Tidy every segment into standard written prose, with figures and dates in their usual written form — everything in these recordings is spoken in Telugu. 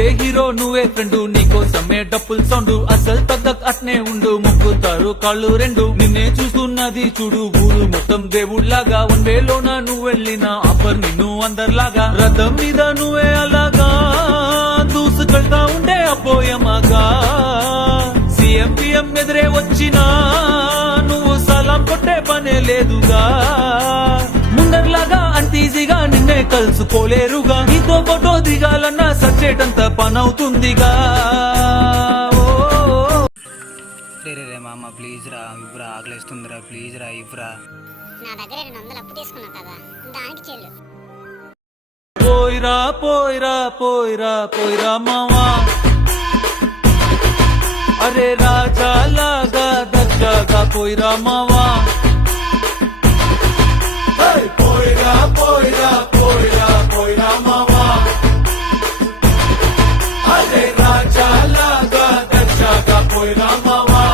ఉండే హీరో నువ్వే ఫ్రెండు, నీకోసమే డప్పుల్ సౌండ్ అసలు తగ్గక్ అట్నే ఉండు, మొక్కుతారు కాళ్ళు రెండు. నిన్నే చూస్తున్నది చూడు ఊరు మొత్తం దేవుళ్లాగా, వన్ వేలోన నువ్వు వెళ్ళిన ఆఫర్ నిన్ను అందరిలాగా. రథం మీద నువ్వే అలాగా దూసుకెళ్తా ఉండే అపోయమాగా, సీఎం పిఎం ఎదురే వచ్చినా నువ్వు సలాం కొట్టే పనే లేదుగా. ముందర్లాగా అంత ఈజీగా నిన్నే కలుసుకోలేరుగా, నీతో ఫోటో దిగాలన్నా సచ్చేటంత పనవుతుందిగా. రే మామ ప్లీజ్ రా ఇవ్వరా, ఆకలిస్తుందిరా ప్లీజ్ రా ఇవ్వరా. నా దగ్గర 200 అప్పు తీసుకున్నా కదా, దానికి చెల్లు. పోయిరా పోయిరా పోయిరా పోయిరా మావా, అరే రాజా లాగా దర్జాగా పోయిరా మావా. పోయిరా పోయిరా పోయిరా పోయిరా మావా, అరే రాజా లాగా దర్జాగా పోయిరా మావా.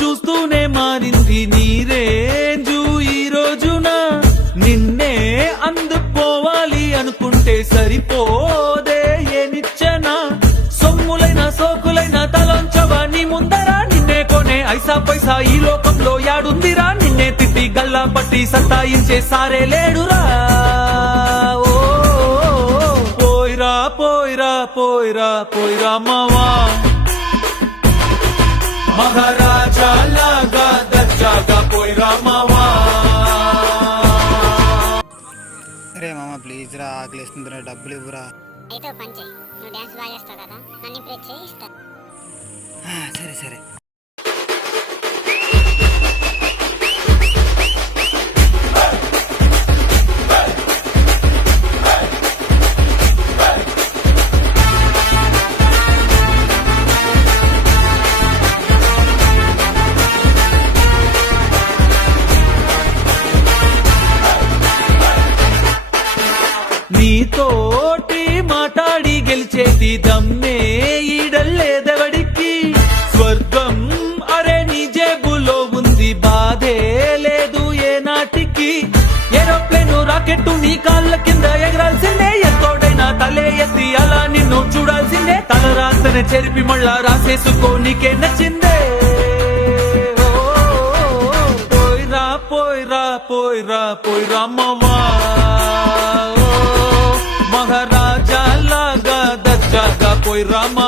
చూస్తూనే మారింది నీ రేంజు ఈ రోజున, నిన్నే అందుకోవాలి అనుకుంటే సరిపోదే ఏ నిచ్చెన. సొమ్ములైన సోకులైన తలంచవా నీ ముందరా, నిన్నే కొనే ఐసా పైసా ఈ లోకంలో యాడుందిరా. నిన్నే తిట్టి గల్లా పట్టి సత్తాయించే సారే లేడురా. ఓ పోయిరా పోయిరా పోయిరా పోయిరా మావా, మహారాజా లాగా దర్జాగా పోయిరా మావా. రే మామ ప్లీజ్ రా ఆకలిస్తుందిరా, డబ్బులు ఇవ్వరా. అయితే పని చేయి, నువ్వు డాన్స్ బాగా చేస్తావు కదా, నన్ను ఇంప్రెస్ చేయి, ఇస్తా. సరే సరే. నీతోటి మాట్లాడి గెలిచేది దమ్మే ఈడల్లేదెవడికి, స్వర్గం అరే నీ జేబులో ఉంది, బాధే లేదు ఏ నాటికి. ఏరోప్లేన్ రాకెట్టు నీ కాళ్ళ కింద ఎగరాల్సిందే, ఎంతోడైనా తలే ఎత్తి అలా నిన్ను చూడాల్సిందే. తల రాతనే చెరిపి మళ్ళా రాసేసుకో నీకే నచ్చిందే. పోయిరా పోయిరా పోయిరా పోయిరా మావా, మహారాజా లాగా దర్జాగా పోయిరా మావా.